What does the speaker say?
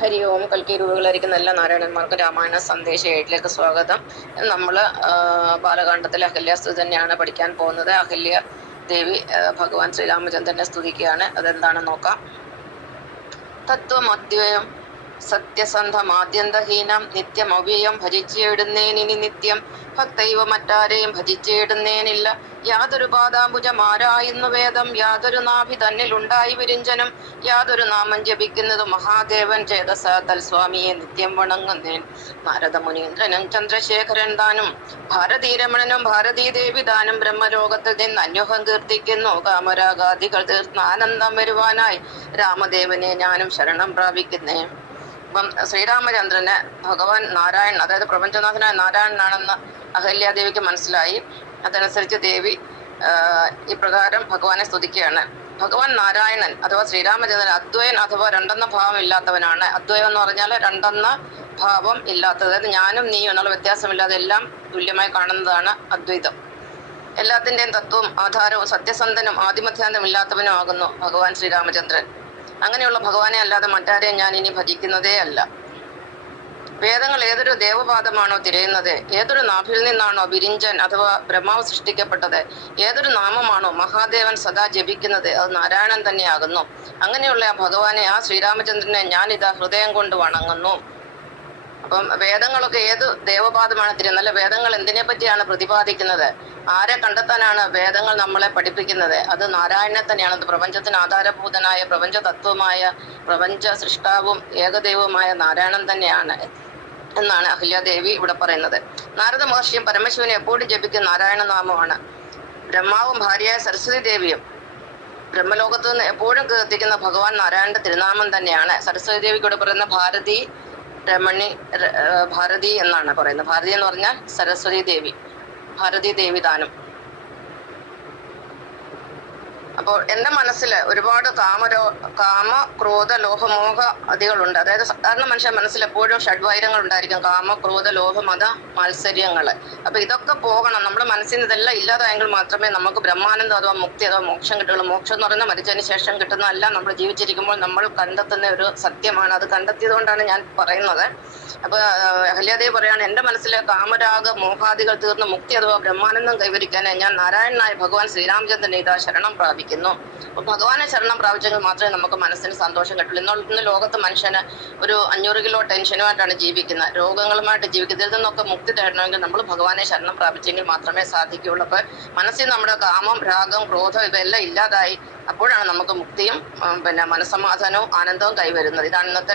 ഹരി ഓം. കൽക്കിരൂപകളായിരിക്കുന്ന എല്ലാ നാരായണന്മാർക്കും രാമായണ സന്ദേശ ഏഴിലേക്ക് സ്വാഗതം. നമ്മൾ ബാലകാണ്ഡത്തിലെ അഹല്യാസ്തുതി തന്നെയാണ് പഠിക്കാൻ പോകുന്നത്. അഹല്യ ദേവി ഭഗവാൻ ശ്രീരാമചന്ദ്രനെ സ്തുതിക്കുകയാണ്. അതെന്താണെന്ന് നോക്കാം. തത്വമദ്വയം സത്യസന്ധമാദ്യന്തഹീനം നിത്യമവ്യയം ഭജിച്ചേടുന്നേനിനി നിത്യം ഭക്തൈവ മറ്റാരെയും ഭജിച്ചേടുന്നേനില്ല. യാതൊരു പാദാംബുജമാരായുന്നു വേദം, യാതൊരു നാഭി തന്നിലുണ്ടായി വിരിഞ്ചനം, യാതൊരു നാമം ജപിക്കുന്നത് മഹാദേവൻ ചേതസ തൽസ്വാമിയെ നിത്യം വണങ്ങുന്നേൻ. നാരദ മുനീന്ദ്രനും ചന്ദ്രശേഖരൻ താനും ഭാരതീരമണനും ഭാരതീദേവി താനും ബ്രഹ്മലോകത്തിൽ നിന്ന് അന്യോഹം കീർത്തിക്കുന്നു. കാമരാഗാദികൾ തീർന്ന ആനന്ദം വരുവാനായി രാമദേവനെ ഞാനും ശരണം പ്രാപിക്കുന്നേ. അപ്പം ശ്രീരാമചന്ദ്രന് ഭഗവാൻ നാരായണൻ, അതായത് പ്രപഞ്ചനാഥനായ നാരായണനാണെന്ന് അഹല്യാദേവിക്ക് മനസ്സിലായി. അതനുസരിച്ച് ദേവി ഇപ്രകാരം ഭഗവാനെ സ്തുതിക്കുകയാണ്. ഭഗവാൻ നാരായണൻ അഥവാ ശ്രീരാമചന്ദ്രൻ അദ്വയൻ അഥവാ രണ്ടെന്ന ഭാവം ഇല്ലാത്തവനാണ്. അദ്വയം എന്ന് പറഞ്ഞാൽ രണ്ടെന്ന ഭാവം ഇല്ലാത്തത്, അതായത് ഞാനും നീയും എന്നുള്ള വ്യത്യാസമില്ലാതെ എല്ലാം തുല്യമായി കാണുന്നതാണ് അദ്വൈതം. എല്ലാത്തിൻ്റെയും തത്വവും ആധാരവും സത്യസന്ധനും ആദിമധ്യാന്തം ഇല്ലാത്തവനും ആകുന്നു ഭഗവാൻ ശ്രീരാമചന്ദ്രൻ. അങ്ങനെയുള്ള ഭഗവാനെ അല്ലാതെ മറ്റാരെയും ഞാൻ ഇനി ഭജിക്കുന്നതേ അല്ല. വേദങ്ങൾ ഏതൊരു ദേവപാദമാണോ തിരയുന്നത്, ഏതൊരു നാഭിൽ നിന്നാണോ വിരിഞ്ചൻ അഥവാ ബ്രഹ്മാവ് സൃഷ്ടിക്കപ്പെട്ടത്, ഏതൊരു നാമമാണോ മഹാദേവൻ സദാ ജപിക്കുന്നത്, അത് നാരായണൻ തന്നെയാകുന്നു. അങ്ങനെയുള്ള ആ ഭഗവാനെ, ആ ശ്രീരാമചന്ദ്രനെ ഞാനിതാ ഹൃദയം കൊണ്ട് വണങ്ങുന്നു. അപ്പം വേദങ്ങളൊക്കെ ഏത് ദേവപാദമാണ് തിരുന്നത്? അല്ല, വേദങ്ങൾ എന്തിനെ പറ്റിയാണ് പ്രതിപാദിക്കുന്നത്? ആരെ കണ്ടെത്താനാണ് വേദങ്ങൾ നമ്മളെ പഠിപ്പിക്കുന്നത്? അത് നാരായണനെ തന്നെയാണ്. അത് പ്രപഞ്ചത്തിന് ആധാരഭൂതനായ പ്രപഞ്ച തത്വമായ പ്രപഞ്ച സൃഷ്ടാവും ഏകദൈവവുമായ നാരായണൻ തന്നെയാണ് എന്നാണ് അഹല്യാദേവി ഇവിടെ പറയുന്നത്. നാരദ മഹർഷിയും പരമശിവനെ എപ്പോഴും ജപിക്കുന്ന നാരായണ നാമമാണ്. ബ്രഹ്മാവും ഭാര്യയായ സരസ്വതി ദേവിയും ബ്രഹ്മലോകത്ത് നിന്ന് എപ്പോഴും കീർത്തിക്കുന്ന ഭഗവാൻ നാരായണന്റെ തിരുനാമം തന്നെയാണ്. സരസ്വതി ദേവിക്കൂടെ പറയുന്ന ഭാരതി രമണി, ഭാരതി എന്നാണ് പറയുന്നത്. ഭാരതി എന്ന് പറഞ്ഞാൽ സരസ്വതി ദേവി, ഭാരതി ദേവി താനും. അപ്പോൾ എൻ്റെ മനസ്സിൽ ഒരുപാട് കാമ ക്രോധ ലോഹമോഹ അതികളുണ്ട്. അതായത് സാധാരണ മനുഷ്യ മനസ്സിൽ എപ്പോഴും ഷഡ്വൈരങ്ങൾ ഉണ്ടായിരിക്കും. കാമ ക്രോധ ലോഹ മത മാത്സര്യങ്ങൾ. അപ്പൊ ഇതൊക്കെ പോകണം. നമ്മുടെ മനസ്സിൽ നിന്ന് ഇതെല്ലാം ഇല്ലാതായെങ്കിൽ മാത്രമേ നമുക്ക് ബ്രഹ്മാനന്ദം അഥവാ മുക്തി അഥവാ മോക്ഷം കിട്ടുള്ളൂ. മോക്ഷം എന്ന് പറയുന്നത് മരിച്ചതിന് ശേഷം കിട്ടുന്നതല്ല, നമ്മൾ ജീവിച്ചിരിക്കുമ്പോൾ നമ്മൾ കണ്ടെത്തുന്ന ഒരു സത്യമാണ്. അത് കണ്ടെത്തിയതുകൊണ്ടാണ് ഞാൻ പറയുന്നത്. അപ്പൊ അഹല്യാദേവി പറയാണ്, എൻ്റെ മനസ്സിലെ കാമരാഗ മോഹാദികൾ തീർന്ന് മുക്തി അഥവാ ബ്രഹ്മാനന്ദം കൈവരിക്കാൻ ഞാൻ നാരായണനായ ഭഗവാൻ ശ്രീരാമചന്ദ്രനെ ഇതാ ശരണം പ്രാപിക്കുന്നു. അപ്പൊ ഭഗവാനെ ശരണം പ്രാപിച്ചെങ്കിൽ മാത്രമേ നമുക്ക് മനസ്സിന് സന്തോഷം കിട്ടുള്ളൂ. ഇന്ന് ലോകത്ത് മനുഷ്യന് ഒരു 500 കിലോ ടെൻഷനുമായിട്ടാണ് ജീവിക്കുന്നത്, രോഗങ്ങളുമായിട്ട് ജീവിക്കുന്നത്. ഇതിൽ നിന്നൊക്കെ മുക്തി തേടണമെങ്കിൽ നമ്മൾ ഭഗവാനെ ശരണം പ്രാപിച്ചെങ്കിൽ മാത്രമേ സാധിക്കുകയുള്ളൂ. അപ്പൊ മനസ്സിൽ നമ്മുടെ കാമം രാഗം ക്രോധം ഇവയെല്ലാം ഇല്ലാതായി, അപ്പോഴാണ് നമുക്ക് മുക്തിയും മനസ്സമാധാനവും ആനന്ദവും കൈവരുന്നത്. ഇതാണ് ഇന്നത്തെ